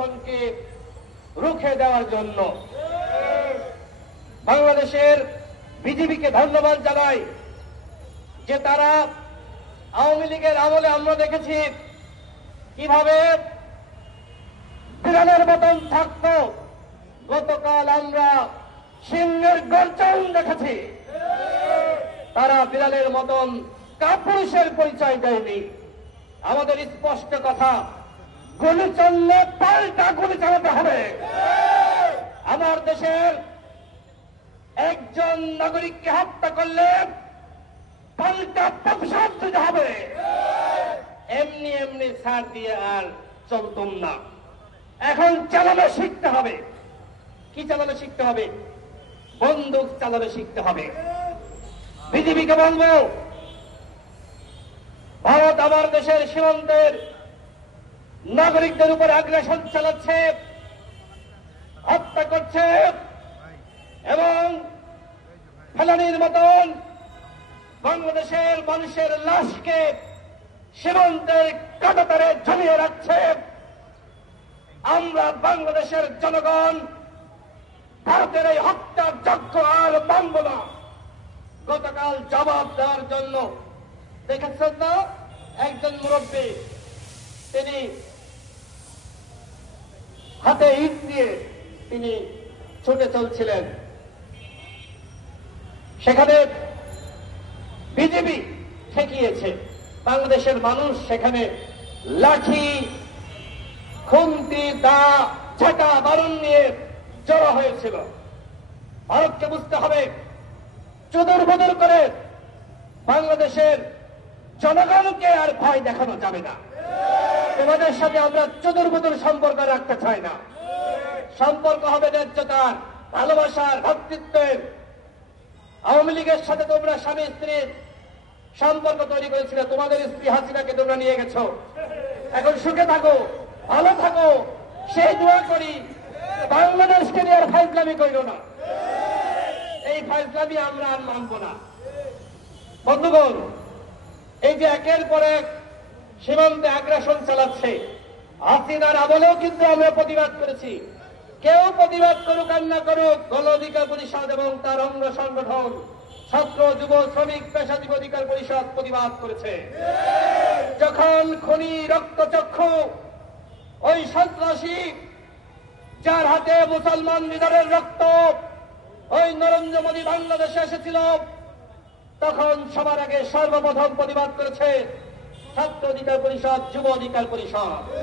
আগ্রাসনকে রুখে দেওয়ার জন্য। বাংলাদেশের বিজেপিকে ধন্যবাদ জানাই যে তারা আওয়ামী লীগের আমলে আমরা দেখেছি কিভাবে বিড়ালের মতন থাকত, গতকাল আমরা সিংহের গর্জন দেখেছি। তারা বিড়ালের মতন কাপুরুষের পরিচয় দেয়নি। আমাদের স্পষ্ট কথা, গুলি চললে পাল্টা গুলি চালাতে হবে। আমার দেশের একজন নাগরিককে হত্যা করলে পাল্টা প্রতিশোধ দিতে হবে। এমনি এমনি ছাড় দিয়ে আর চলতুম না। এখন চালানো শিখতে হবে। কি চালানো শিখতে হবে? বন্দুক চালানো শিখতে হবে। বিজেপিকে বলবো, ভারত আমার দেশের সীমান্তের নাগরিকদের উপর আগ্রাসন চালাচ্ছে, হত্যা করছে এবং ফেলানির মতন বাংলাদেশের মানুষের লাশকে সীমান্তের কাঁটাতারে ঝুলিয়ে রাখছে। আমরা বাংলাদেশের জনগণ ভারতের এই হত্যার যজ্ঞ আর মানব না। গতকাল জবাব দেওয়ার জন্য দেখেছেন না, একজন মুরব্বী তিনি হাতে ইট দিয়ে তিনি ছুটে চলছিলেন। সেখানে বিজেপি ঠেকিয়েছে। বাংলাদেশের মানুষ সেখানে লাঠি, খুন্তি, দা, ঝাঁটা, বারুদ নিয়ে জড়ো হয়েছিল। ভারতকে বুঝতে হবে, চুদুর বুদুর করে বাংলাদেশের জনগণকে আর ভয় দেখানো যাবে না। তোমাদের সাথে আমরা চুদুর বুদুর সম্পর্ক রাখতে চাই না। সম্পর্ক হবে ন্যায্যতার, ভালোবাসার, ভ্রাতৃত্বের। আওয়ামী লীগের সাথে তোমরা স্বামী স্ত্রীর সম্পর্ক তৈরি করেছিলে। তোমাদের স্ত্রী হাসিনাকে তোমরা নিয়ে গেছো। এখন সুখে থাকো, ভালো থাকো, সেই দোয়া করি। বাংলাদেশকে নিয়ে আর ফাইজলামি করিল না। এই ফাইজলামি আমরা আর মানব না। বন্ধুগণ, এই যে একের পর এক সীমান্তে আগ্রাসন চালাচ্ছে, হাসিনার আমলেও কিন্তু আমরা প্রতিবাদ করেছি। কেউ প্রতিবাদ করুক আর না করুক, গণ অধিকার পরিষদ এবং তার অঙ্গ সংগঠন ছাত্র, যুব, শ্রমিক, পেশাজীবী অধিকার পরিষদ প্রতিবাদ করেছে। যখন খুনি রক্তচক্ষু ওই সন্ত্রাসী যার হাতে মুসলমান লিডারের রক্ত ওই নরেন্দ্র মোদী বাংলাদেশে এসেছিল, তখন সবার আগে সর্বপ্রথম প্রতিবাদ করেছে ছাত্র অধিকার পরিষদ, যুব অধিকার পরিষদ।